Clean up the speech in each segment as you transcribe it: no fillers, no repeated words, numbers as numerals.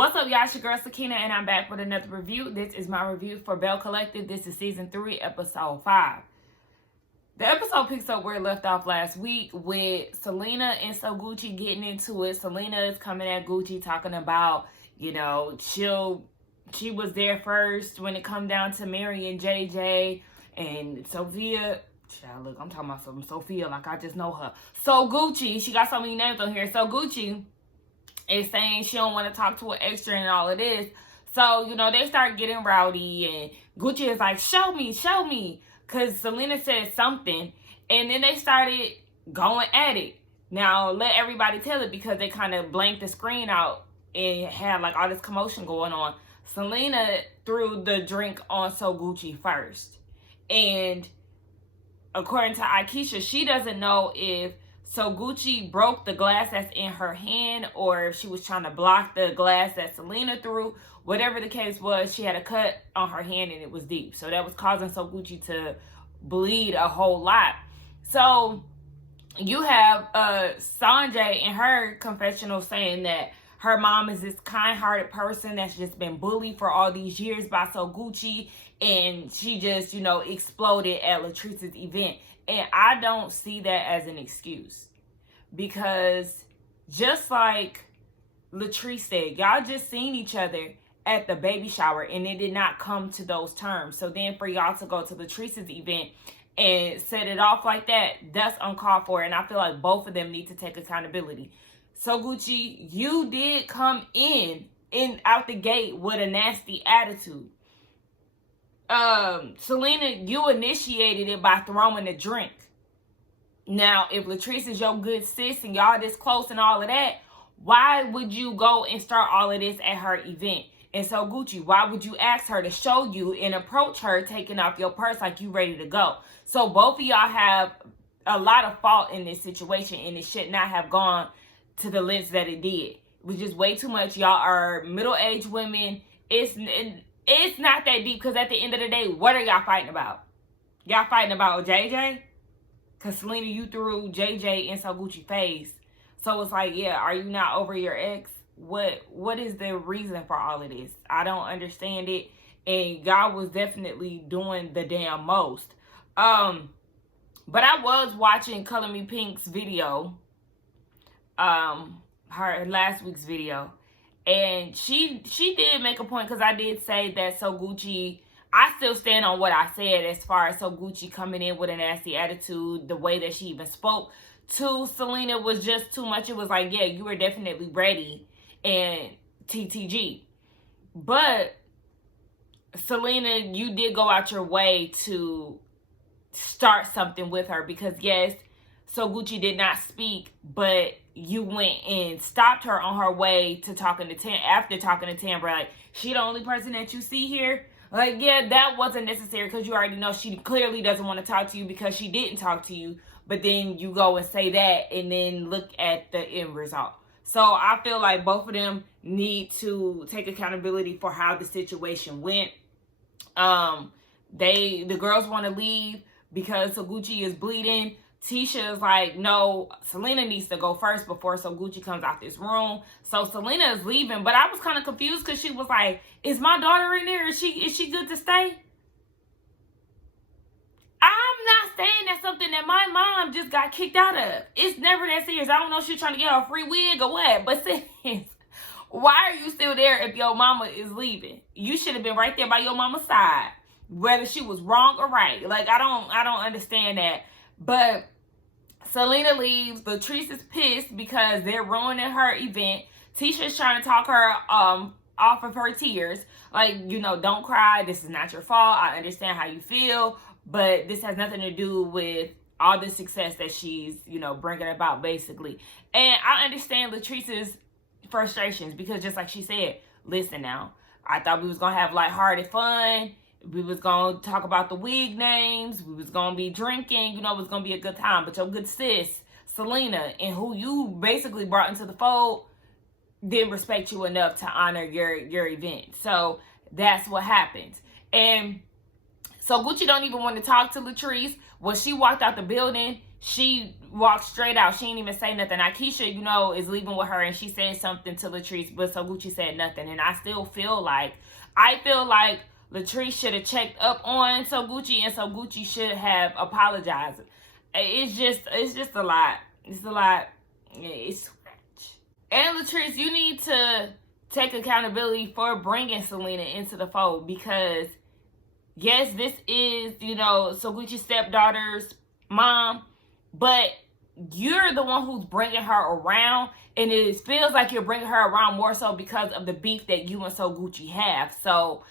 What's up, y'all? It's your girl Sakina, and I'm back with another review. This is my review for Belle Collective. This is season 3, episode 5. The episode picks up where it left off last week with Selena and So Gucci getting into it. Selena is coming at Gucci talking about, she was there first when it come down to Mary and JJ and Sophia. Look, I'm talking about something Sophia like I just know her. So Gucci, she got so many names on here. So Gucci is saying she don't want to talk to an extra and all of this. So, they start getting rowdy and Gucci is like, show me. Because Selena said something and then they started going at it. Now, let everybody tell it because they kind of blanked the screen out and had like all this commotion going on. Selena threw the drink on So Gucci first. And according to Akeisha, she doesn't know if So Gucci broke the glass that's in her hand or if she was trying to block the glass that Selena threw. Whatever the case was, she had a cut on her hand and it was deep. So that was causing So Gucci to bleed a whole lot. So you have Sanjay in her confessional saying that her mom is this kind-hearted person that's just been bullied for all these years by So Gucci. And she just, exploded at Latrice's event. And I don't see that as an excuse. Because just like Latrice said, y'all just seen each other at the baby shower and it did not come to those terms. So then for y'all to go to Latrice's event and set it off like that, that's uncalled for. And I feel like both of them need to take accountability. So Gucci, you did come in out the gate with a nasty attitude. Selena, you initiated it by throwing a drink. Now, if Latrice is your good sis and y'all this close and all of that, why would you go and start all of this at her event? And so Gucci, why would you ask her to show you and approach her taking off your purse like you ready to go? So both of y'all have a lot of fault in this situation and it should not have gone to the lengths that it did. It was just way too much. Y'all are middle-aged women. It's not that deep because at the end of the day, what are y'all fighting about? Y'all fighting about JJ? Because Selena, you threw JJ in So Gucci face. So it's like, yeah, are you not over your ex? What is the reason for all of this? I don't understand it. And God was definitely doing the damn most. But I was watching Color Me Pink's video. Her last week's video. And she did make a point because I did say that So Gucci, I still stand on what I said as far as So Gucci coming in with a nasty attitude. The way that she even spoke to Selena was just too much. It was like, yeah, you were definitely ready and TTG. But Selena, you did go out your way to start something with her because yes, So Gucci did not speak, but you went and stopped her on her way to talking to after talking to Tambra. Like, she the only person that you see here? Like, yeah, that wasn't necessary because you already know she clearly doesn't want to talk to you because she didn't talk to you. But then you go and say that and then look at the end result. So I feel like both of them need to take accountability for how the situation went. The girls want to leave because So Gucci is bleeding. Tisha is like, no, Selena needs to go first before So Gucci comes out this room. So Selena is leaving, but I was kind of confused because she was like, is my daughter in there? Is she good to stay? I'm not saying that's something that my mom just got kicked out of. It's never that serious. I don't know if she's trying to get her a free wig or what, but sis, why are you still there if your mama is leaving? You should have been right there by your mama's side, whether she was wrong or right. Like, I don't understand that. But Selena leaves. Latrice is pissed because they're ruining her event. Tisha's trying to talk her off of her tears. Like, don't cry. This is not your fault. I understand how you feel. But this has nothing to do with all the success that she's, bringing about, basically. And I understand Latrice's frustrations because just like she said, listen now, I thought we was going to have lighthearted fun. We was going to talk about the wig names. We was going to be drinking. It was going to be a good time. But your good sis, Selena, and who you basically brought into the fold, didn't respect you enough to honor your event. So that's what happened. And so Gucci don't even want to talk to Latrice. When she walked out the building, she walked straight out. She didn't even say nothing. Akeisha, you know, is leaving with her, and she said something to Latrice, but So Gucci said nothing. And I feel like Latrice should have checked up on So Gucci, and So Gucci should have apologized. It's just a lot. It's a lot. It's too much. And Latrice, you need to take accountability for bringing Selena into the fold, because yes, this is, you know, So Gucci's stepdaughter's mom, but you're the one who's bringing her around, and it feels like you're bringing her around more so because of the beef that you and So Gucci have. So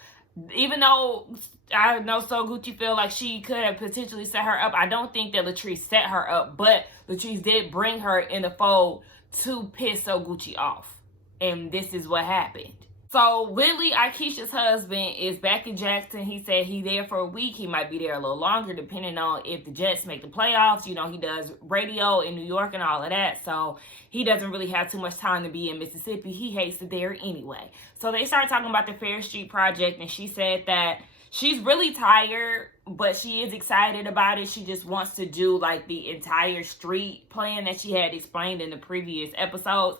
even though I know So Gucci feel like she could have potentially set her up, I don't think that Latrice set her up, but Latrice did bring her in the fold to piss So Gucci off. And this is what happened. So Willie, Akeisha's husband, is back in Jackson. He said he's there for a week. He might be there a little longer, depending on if the Jets make the playoffs. You know, he does radio in New York and all of that. So he doesn't really have too much time to be in Mississippi. He hates it there anyway. So they started talking about the Fair Street project, and she said that she's really tired, but she is excited about it. She just wants to do like the entire street plan that she had explained in the previous episodes.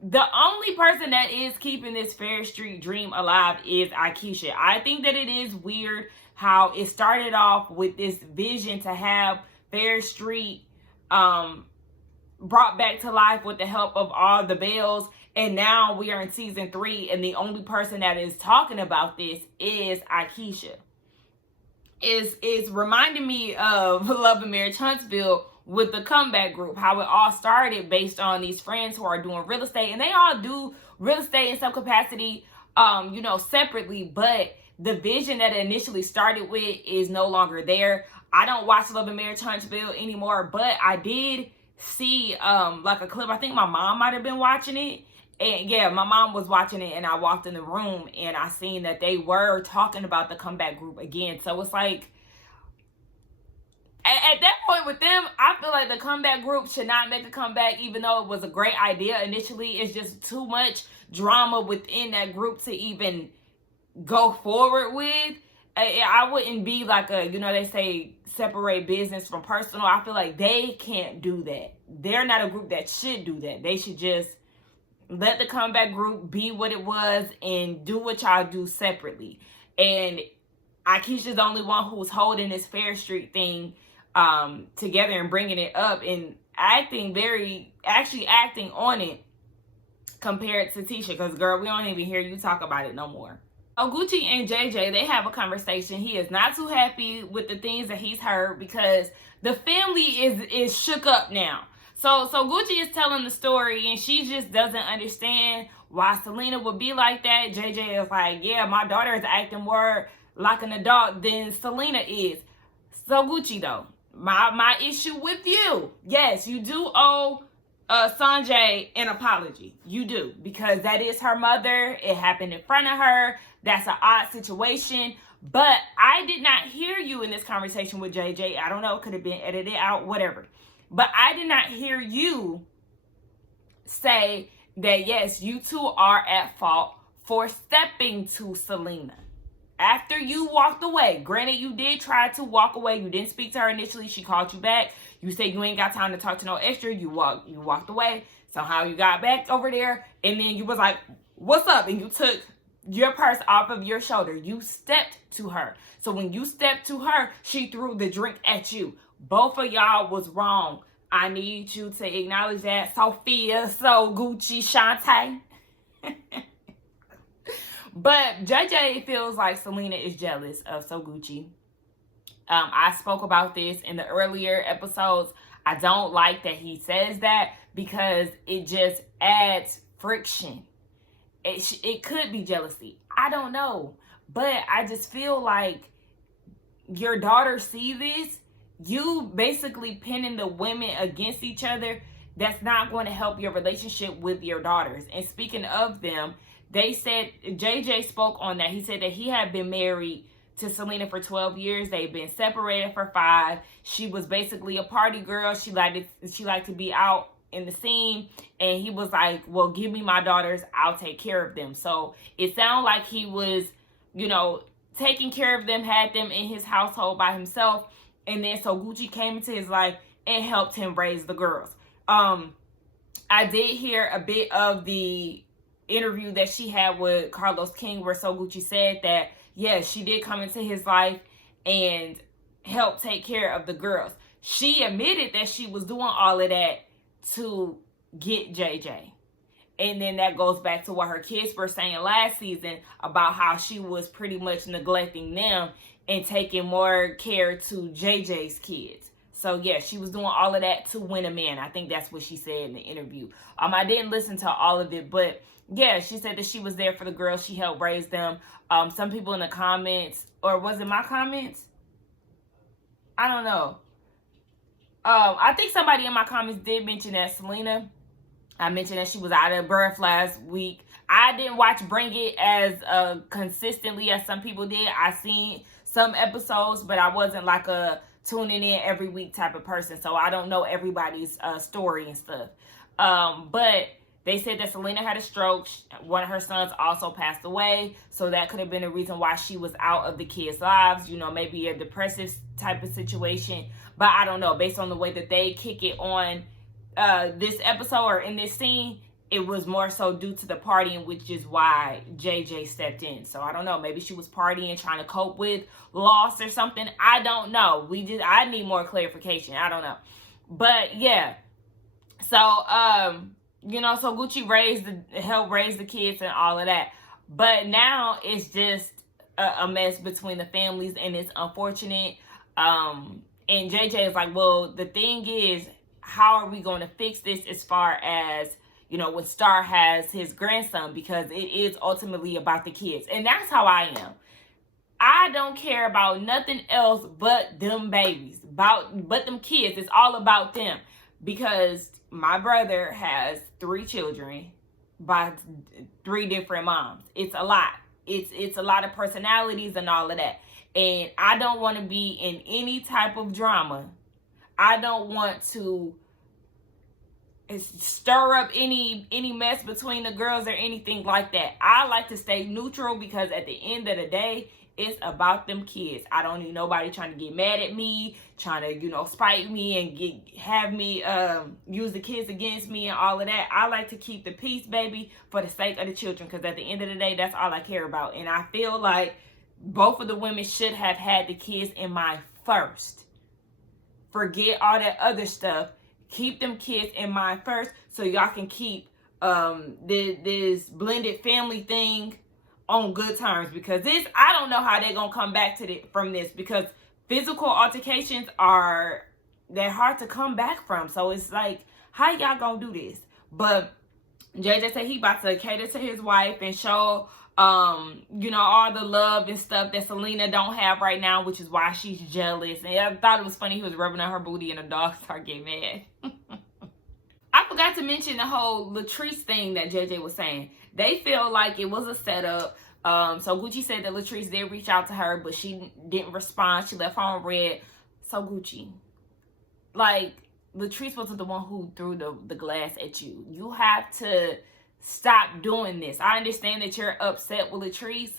The only person that is keeping this Fair Street dream alive is Akeisha. I think that it is weird how it started off with this vision to have Fair Street brought back to life with the help of all the Bells. And now we are in season 3, and the only person that is talking about this is Akeisha. It's reminding me of Love and Marriage Huntsville with the comeback group, how it all started based on these friends who are doing real estate, and they all do real estate in some capacity, you know, separately, but the vision that it initially started with is no longer there. I don't watch Love and Marriage Huntsville anymore, but I did see like a clip. I think my mom might have been watching it, and yeah, my mom was watching it, and I walked in the room and I seen that they were talking about the comeback group again. So it's like, at that point with them, I feel like the comeback group should not make a comeback, even though it was a great idea initially. It's just too much drama within that group to even go forward with. I wouldn't be like a, you know, they say separate business from personal. I feel like they can't do that. They're not a group that should do that. They should just let the comeback group be what it was and do what y'all do separately. And Akeisha's the only one who's holding this Fair Street thing together and bringing it up and acting on it compared to Tisha, because girl, we don't even hear you talk about it no more. So Gucci and JJ, they have a conversation. He is not too happy with the things that he's heard because the family is shook up now. So Gucci is telling the story, and she just doesn't understand why Selena would be like that. JJ is like, yeah, my daughter is acting more like an adult than Selena is. So Gucci though, my issue with you, yes, you do owe Sanjay an apology. You do, because that is her mother. It happened in front of her. That's an odd situation. But I did not hear you in this conversation with JJ. I don't know, it could have been edited out, whatever. But I did not hear you say that, yes, you two are at fault for stepping to Selena. After you walked away, granted, you did try to walk away. You didn't speak to her initially. She called you back. You said you ain't got time to talk to no extra. You walked away. Somehow you got back over there, and then you was like, what's up? And you took your purse off of your shoulder. You stepped to her. So when you stepped to her, she threw the drink at you. Both of y'all was wrong. I need you to acknowledge that. Sophia, So Gucci, Shantae. But JJ feels like Selena is jealous of So Gucci. I spoke about this in the earlier episodes. I don't like that he says that because it just adds friction. It could be jealousy. I don't know. But I just feel like your daughter see this. You basically pinning the women against each other. That's not going to help your relationship with your daughters. And speaking of them, they said, JJ spoke on that. He said that he had been married to Selena for 12 years. They've been separated for 5. She was basically a party girl. She liked to be out in the scene. And he was like, well, give me my daughters. I'll take care of them. So it sounded like he was, you know, taking care of them, had them in his household by himself. And then So Gucci came into his life and helped him raise the girls. I did hear a bit of the interview that she had with Carlos King where So Gucci said that, yes, she did come into his life and help take care of the girls. She admitted that she was doing all of that to get JJ. And then that goes back to what her kids were saying last season about how she was pretty much neglecting them and taking more care to JJ's kids. So, yeah, she was doing all of that to win a man. I think that's what she said in the interview. I didn't listen to all of it, but, yeah, she said that she was there for the girls. She helped raise them. Some people in the comments, or was it my comments? I don't know. I think somebody in my comments did mention that Selena, I mentioned that she was out of birth last week. I didn't watch Bring It as consistently as some people did. I seen some episodes, but I wasn't like a tuning in every week type of person. So I don't know everybody's story and stuff. But they said that Selena had a stroke. One of her sons also passed away. So that could have been a reason why she was out of the kids' lives. You know, maybe a depressive type of situation. But I don't know. Based on the way that they kick it on this episode or in this scene, it was more so due to the partying, which is why JJ stepped in. So I don't know. Maybe she was partying, trying to cope with loss or something. I don't know. I need more clarification. I don't know. But yeah. So, you know, so Gucci helped raise the kids and all of that. But now it's just a mess between the families, and it's unfortunate. And JJ is like, well, the thing is, how are we going to fix this as far as, you know, when Star has his grandson, because it is ultimately about the kids. And that's how I am. I don't care about nothing else but them babies, but them kids. It's all about them, because my brother has 3 children by 3 different moms. It's a lot. It's a lot of personalities and all of that. And I don't want to be in any type of drama. I don't want to stir up any mess between the girls or anything like that. I like to stay neutral, because at the end of the day, it's about them kids. I don't need nobody trying to get mad at me, trying to, you know, spite me and have me use the kids against me and all of that. I like to keep the peace, baby, for the sake of the children, because at the end of the day, that's all I care about. And I feel like both of the women should have had the kids in mind first. Forget all that other stuff. Keep them kids in mind first, so y'all can keep this blended family thing on good terms. Because I don't know how they're gonna come back from this, because physical altercations they're hard to come back from. So it's like, how y'all gonna do this? But JJ said he about to cater to his wife and show you know, all the love and stuff that Selena don't have right now, which is why she's jealous. And I thought it was funny he was rubbing on her booty and the dog started getting mad. I forgot to mention the whole Latrice thing that JJ was saying. They feel like it was a setup. So Gucci said that Latrice did reach out to her, but she didn't respond. She left her on red. So Gucci, like, Latrice wasn't the one who threw the glass at you. You have to stop doing this. I understand that you're upset with Latrice,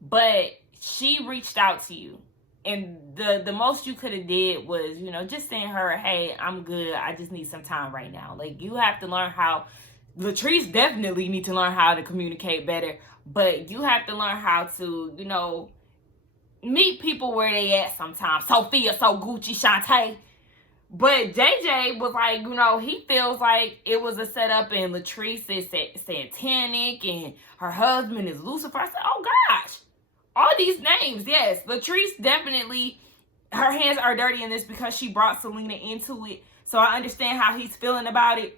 but she reached out to you. And the most you could have did was, you know, just saying her, hey, I'm good. I just need some time right now. Like, you have to learn how, Latrice definitely need to learn how to communicate better, but you have to learn how to, you know, meet people where they at sometimes. Sophia, So Gucci, Shantae. But JJ was like, you know, he feels like it was a setup, and Latrice is satanic and her husband is Lucifer. I said, oh gosh, all these names. Yes, Latrice definitely, her hands are dirty in this because she brought Selena into it. So I understand how he's feeling about it.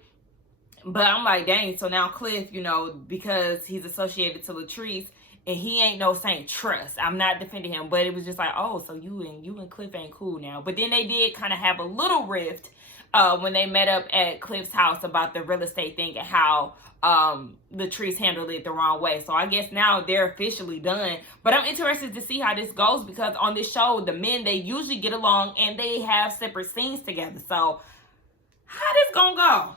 But I'm like, dang, so now Cliff, you know, because he's associated to Latrice, and he ain't no Saint Trust. I'm not defending him, but it was just like, oh, so you and Cliff ain't cool now. But then they did kind of have a little rift when they met up at Cliff's house about the real estate thing and how Latrice handled it the wrong way. So I guess now they're officially done. But I'm interested to see how this goes, because on this show, the men, they usually get along and they have separate scenes together. So how this gonna go?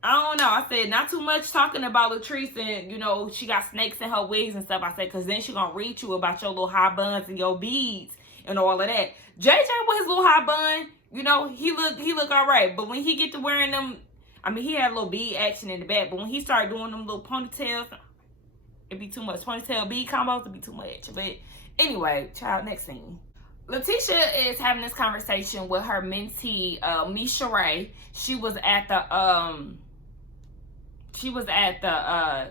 I don't know. I said not too much talking about Latrice and, you know, she got snakes in her wigs and stuff. I said, because then she gonna read you about your little high buns and your beads and all of that. JJ with his little high bun, you know, he look all right. But when he get to wearing them, I mean, he had a little bead action in the back. But when he started doing them little ponytails, it'd be too much. Ponytail bead combos would be too much. But anyway, child, next scene. Letitia is having this conversation with her mentee, Misha Ray. She was at the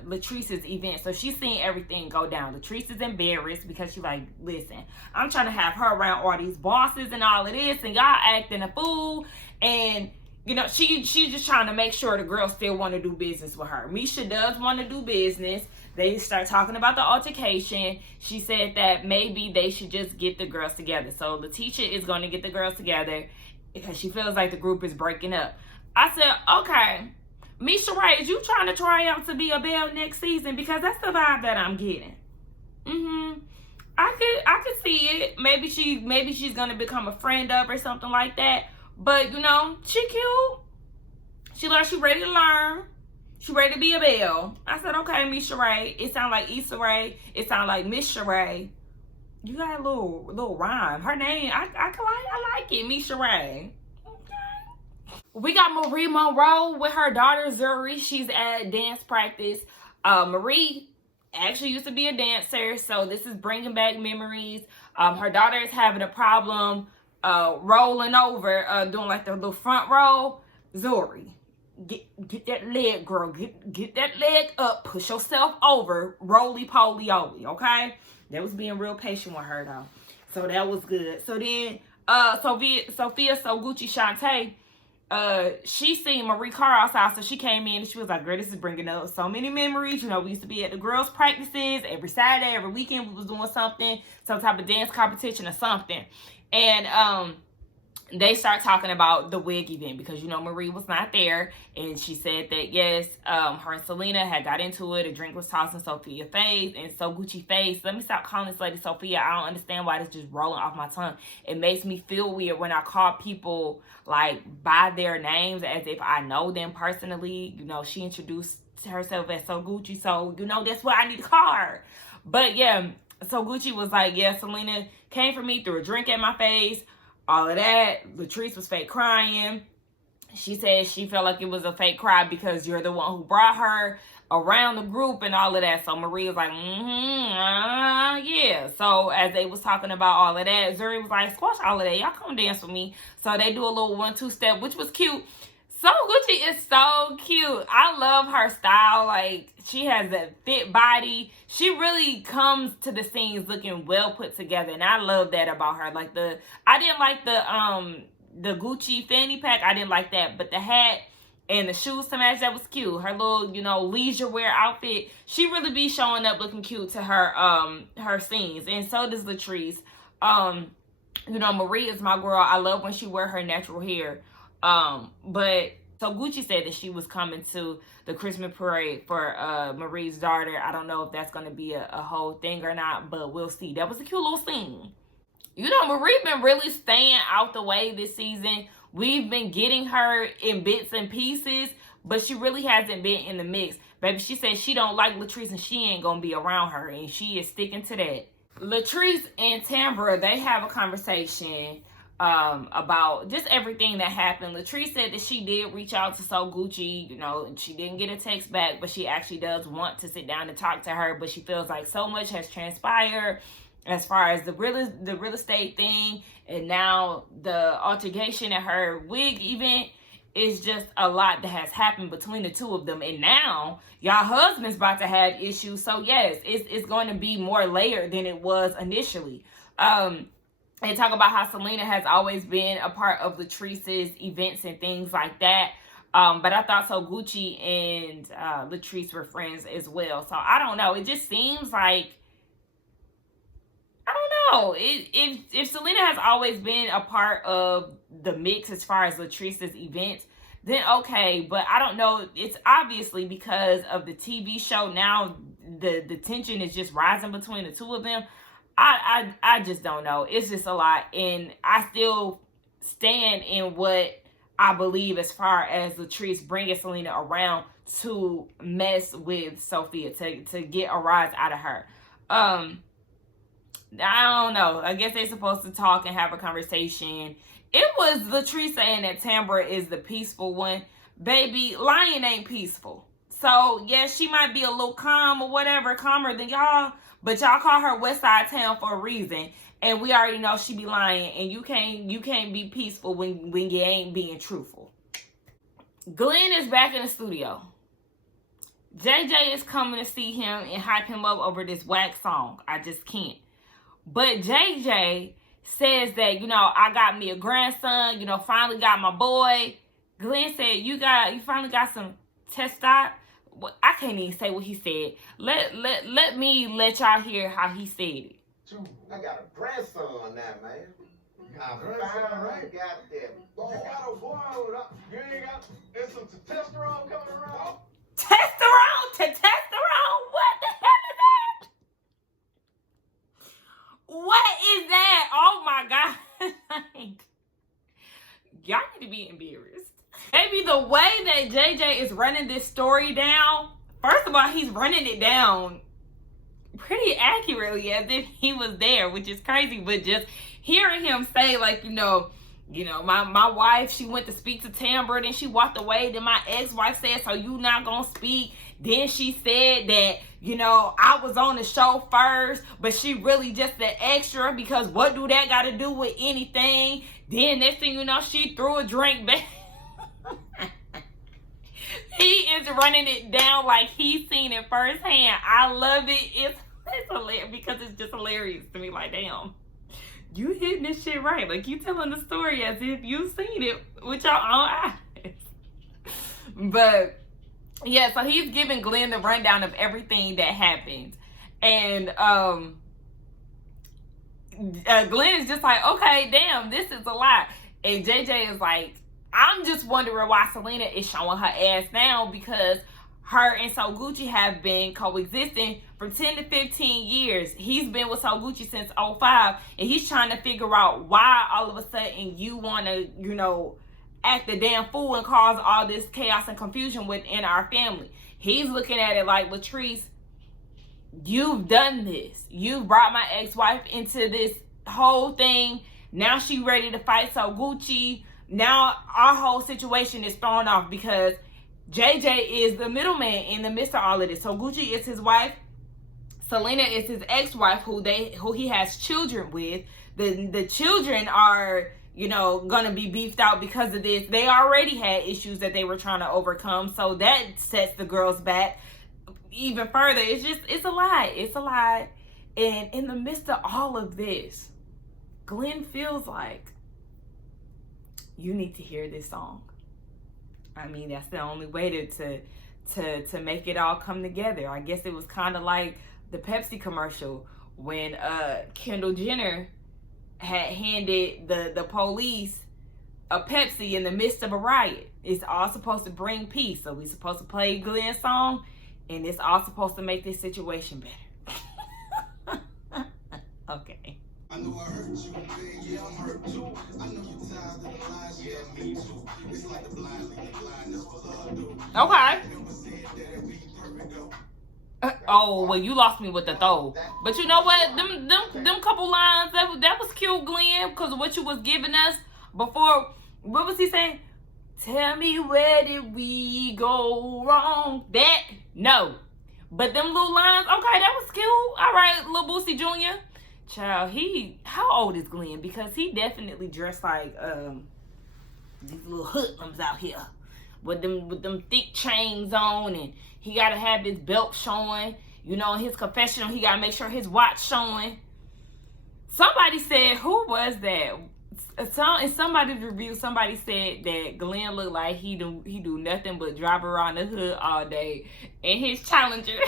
Latrice's event, so she's seeing everything go down. Latrice is embarrassed because she's like, listen, I'm trying to have her around all these bosses and all of this, and y'all acting a fool. And you know, she's just trying to make sure the girls still want to do business with her. Misha does want to do business. They start talking about the altercation. She said that maybe they should just get the girls together. So Letitia is going to get the girls together because she feels like the group is breaking up. I said, okay, Misha Ray, is you trying to try out to be a Belle next season? Because that's the vibe that I'm getting. I could see it. Maybe she's gonna become a friend of or something like that. But you know, she cute. She ready to learn. She ready to be a Belle. I said, okay, Misha Ray. It sound like Issa Rae. It sound like Misha Ray. You got a little rhyme. Her name, I like it, Misha Ray. We got Marie Monroe with her daughter Zuri. She's at dance practice. Marie actually used to be a dancer, so this is bringing back memories. Her daughter is having a problem rolling over, doing like the little front roll. Zuri, get that leg, girl. Get that leg up. Push yourself over. Roly poly oly, okay? That was being real patient with her though, so that was good. So then, Sophia So Gucci Shantae. She seen Marie Carr outside, so she came in and she was like, girl, this is bringing up so many memories. You know, we used to be at the girls' practices every Saturday, every weekend we was doing something, some type of dance competition or something. And they start talking about the wig event because, you know, Marie was not there. And she said that, yes, her and Selena had got into it. A drink was tossed in Sophia's face and So Gucci face. Let me stop calling this lady Sophia. I don't understand why it's just rolling off my tongue. It makes me feel weird when I call people, like, by their names as if I know them personally. You know, she introduced herself as So Gucci. So, you know, that's what I need to call her. But, yeah, So Gucci was like, yeah, Selena came for me, threw a drink at my face. All of that. Latrice was fake crying. She said she felt like it was a fake cry because you're the one who brought her around the group and all of that. So Marie was like, yeah. So as they was talking about all of that, Zuri was like, squash all of that. Y'all come dance with me. So they do a little 1-2 step, which was cute. So Gucci is so cute. I love her style. Like, she has a fit body. She really comes to the scenes looking well put together, and I love that about her. Like I didn't like the Gucci fanny pack. I didn't like that, but the hat and the shoes to match, that was cute. Her little, you know, leisure wear outfit. She really be showing up looking cute to her scenes, and so does Latrice. You know, Marie is my girl. I love when she wear her natural hair. But so Gucci said that she was coming to the Christmas parade for Marie's daughter. I don't know if that's going to be a whole thing or not, but we'll see. That was a cute little scene. You know, Marie been really staying out the way this season. We've been getting her in bits and pieces, but she really hasn't been in the mix. Baby, she said she don't like Latrice and she ain't going to be around her, and she is sticking to that. Latrice and Tambra, they have a conversation about just everything that happened. Latrice said that she did reach out to So Gucci, you know, and she didn't get a text back, but she actually does want to sit down and talk to her, but she feels like so much has transpired as far as the real estate thing, and now the altercation at her wig event. Is just a lot that has happened between the two of them, and now y'all husband's about to have issues. So yes, it's going to be more layered than it was initially. They talk about how Selena has always been a part of Latrice's events and things like that. But I thought So Gucci and Latrice were friends as well. So I don't know. It just seems like, I don't know. If Selena has always been a part of the mix as far as Latrice's events, then okay. But I don't know. It's obviously because of the TV show. Now the tension is just rising between the two of them. I just don't know. It's just a lot. And I still stand in what I believe as far as Latrice bringing Selena around to mess with Sophia, to get a rise out of her. I don't know. I guess they're supposed to talk and have a conversation It was Latrice saying that Tambra is the peaceful one. Baby, lying ain't peaceful. So, yeah, she might be a little calm or whatever, calmer than y'all, but y'all call her West Side Town for a reason. And we already know she be lying, and you can't be peaceful when you ain't being truthful. Glenn is back in the studio. JJ is coming to see him and hype him up over this whack song. I just can't. But JJ says that, you know, I got me a grandson, you know, finally got my boy. Glenn said, you finally got some testosterone. I can't even say what he said. Let me let y'all hear how he said it. I got a grandson now, man. You got a grandson, right? Got that boy. You got a boy. You ain't got. There's some testosterone coming around. Testosterone? What the hell is that? What is that? Oh my God. Y'all need to be embarrassed. Maybe the way that JJ is running this story down, first of all, he's running it down pretty accurately as if he was there, which is crazy. But just hearing him say, like, you know, my wife, she went to speak to Tambra, then she walked away. Then my ex-wife said, so you not gonna speak? Then she said that, you know, I was on the show first, but she really just the extra, because what do that got to do with anything? Then next thing you know, she threw a drink back. He is running it down like he's seen it firsthand. I love it. It's hilarious because it's just hilarious to me. Like, damn, you hitting this shit right. Like, you telling the story as if you've seen it with your own eyes. But yeah, so he's giving Glenn the rundown of everything that happened. And Glenn is just like, okay, damn, this is a lot. And JJ is like, I'm just wondering why Selena is showing her ass now, because her and So Gucci have been coexisting for 10 to 15 years. He's been with So Gucci since 05, and he's trying to figure out why all of a sudden you want to, you know, act the damn fool and cause all this chaos and confusion within our family. He's looking at it like, Latrice, you've done this. You've brought my ex-wife into this whole thing. Now she ready to fight So Gucci. Now our whole situation is thrown off because JJ is the middleman in the midst of all of this. So Gucci is his wife. Selena is his ex-wife who he has children with. The children are, you know, gonna be beefed out because of this. They already had issues that they were trying to overcome. So that sets the girls back even further. It's a lot. It's a lot. And in the midst of all of this, Glenn feels like you need to hear this song. I mean, that's the only way to make it all come together. I guess it was kind of like the Pepsi commercial when Kendall Jenner had handed the police a Pepsi in the midst of a riot. It's all supposed to bring peace. So we're supposed to play Glenn's song, and it's all supposed to make this situation better. Okay. I know I hurt you, yeah, I'm hurt too. I know you're tired of the lies, yeah, me too. It's like the blind lead the blind, that's for love, dude. Okay. Oh, well, you lost me with the throw. But you know what? Them couple lines, that was cute, Glenn, because of what you was giving us before. What was he saying? Tell me, where did we go wrong? That, no. But them little lines, okay, that was cute. All right, little Boosie Jr. Child, how old is Glenn? Because he definitely dressed like these little hoodlums out here with them thick chains on, and he gotta have his belt showing. You know, in his confessional, he gotta make sure his watch showing. Somebody said, who was that? In somebody's review, somebody said that Glenn looked like he do nothing but drive around the hood all day in his Challenger.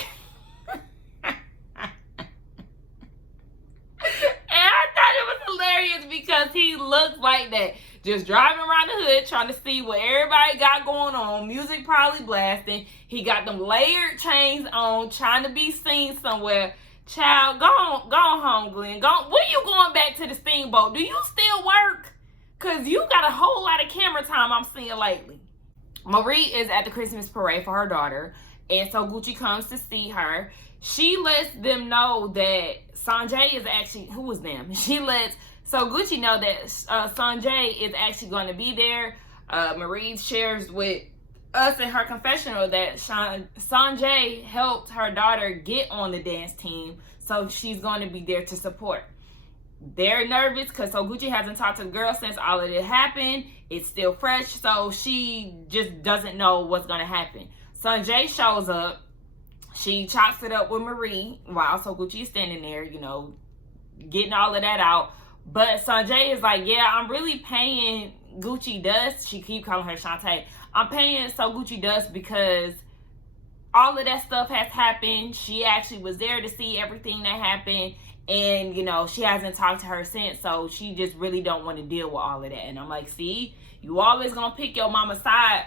Hilarious because he looks like that, just driving around the hood trying to see what everybody got going on. Music probably blasting. He got them layered chains on, trying to be seen somewhere. Child, go on home, Glenn. When you going back to the steamboat? Do you still work? Cause you got a whole lot of camera time I'm seeing lately. Marie is at the Christmas parade for her daughter, and So Gucci comes to see her. She lets them know that Sanjay is actually, who was them? She lets So Gucci know that Sanjay is actually going to be there. Marie shares with us in her confessional that Sanjay helped her daughter get on the dance team, so she's going to be there to support. They're nervous because So Gucci hasn't talked to the girl since all of it happened. It's still fresh, so she just doesn't know what's going to happen. Sunjay shows up. She chops it up with Marie while So Gucci is standing there, you know, getting all of that out. But Sanjay is like, yeah, I'm really paying Gucci dust. She keep calling her Shantae. I'm paying So Gucci dust because all of that stuff has happened. She actually was there to see everything that happened. And, you know, she hasn't talked to her since. So she just really don't want to deal with all of that. And I'm like, see, you always going to pick your mama's side,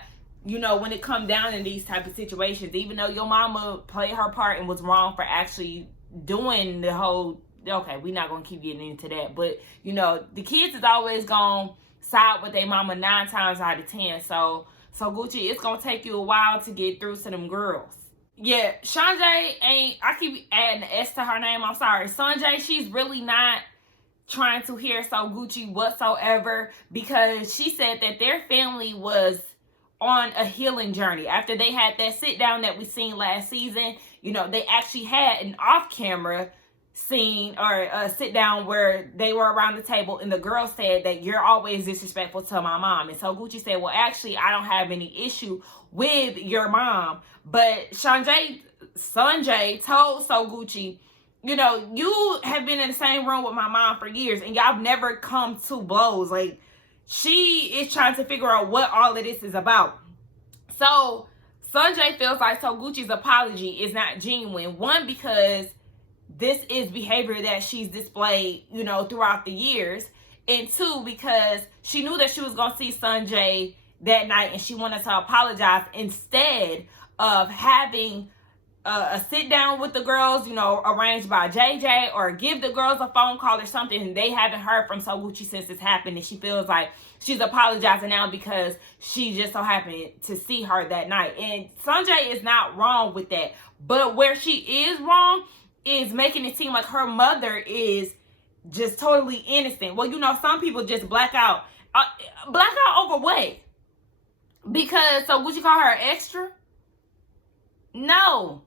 you know, when it come down in these type of situations. Even though your mama played her part and was wrong for actually doing the whole, okay, we're not going to keep getting into that. But, you know, the kids is always going to side with their mama 9 times out of 10. So Gucci, it's going to take you a while to get through to them girls. Yeah, Sanjay ain't, I keep adding an S to her name, I'm sorry. Sanjay, she's really not trying to hear So Gucci whatsoever, because she said that their family was on a healing journey. After they had that sit down that we seen last season, you know, they actually had an off-camera scene or a sit down where they were around the table and the girl said that you're always disrespectful to my mom. And So Gucci said, well, actually, I don't have any issue with your mom. But Sanjay told So Gucci, you know, you have been in the same room with my mom for years and y'all have never come to blows. Like, she is trying to figure out what all of this is about. So Sanjay feels like So Gucci's apology is not genuine. One, because this is behavior that she's displayed, you know, throughout the years. And 2, because she knew that she was going to see Sanjay that night and she wanted to apologize instead of having a sit down with the girls, you know, arranged by JJ, or give the girls a phone call or something. And they haven't heard from So Gucci since this happened. And she feels like she's apologizing now because she just so happened to see her that night. And Sanjay is not wrong with that. But where she is wrong is making it seem like her mother is just totally innocent. Well, you know, some people just black out. Black out over what? Because So Gucci call her extra? No,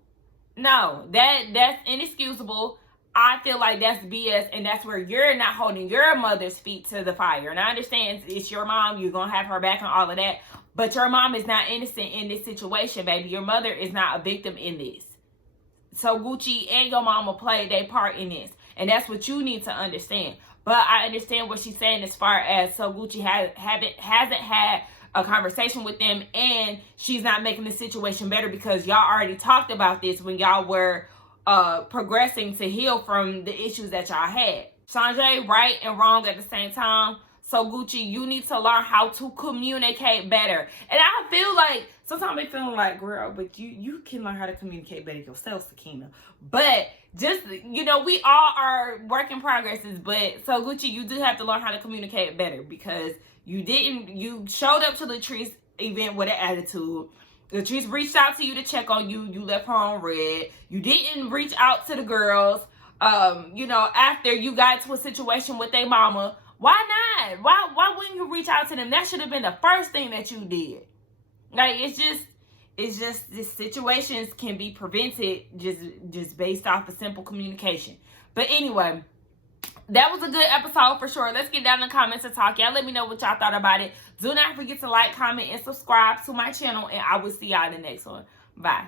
that's inexcusable. I feel like that's BS, and that's where you're not holding your mother's feet to the fire. And I understand it's your mom, you're gonna have her back and all of that, but your mom is not innocent in this situation, baby. Your mother is not a victim in this. So Gucci and your mama played their part in this, and that's what you need to understand. But I understand what she's saying as far as So Gucci hasn't had a conversation with them, and she's not making the situation better because y'all already talked about this when y'all were progressing to heal from the issues that y'all had. Sanjay, right and wrong at the same time. So Gucci, you need to learn how to communicate better. And I feel like sometimes I feel like, girl, but you can learn how to communicate better yourself, Sakina. But just, you know, we all are work in progresses. But So Gucci, you do have to learn how to communicate better, because you showed up to the Latrice event with an attitude. Latrice reached out to you to check on you. You left her on red. You didn't reach out to the girls. You know, after you got to a situation with their mama. Why not? Why wouldn't you reach out to them? That should have been the first thing that you did. Like, it's just these situations can be prevented just based off of simple communication. But anyway, that was a good episode for sure. Let's get down in the comments and talk. Y'all let me know what y'all thought about it. Do not forget to like, comment, and subscribe to my channel, and I will see y'all in the next one. Bye.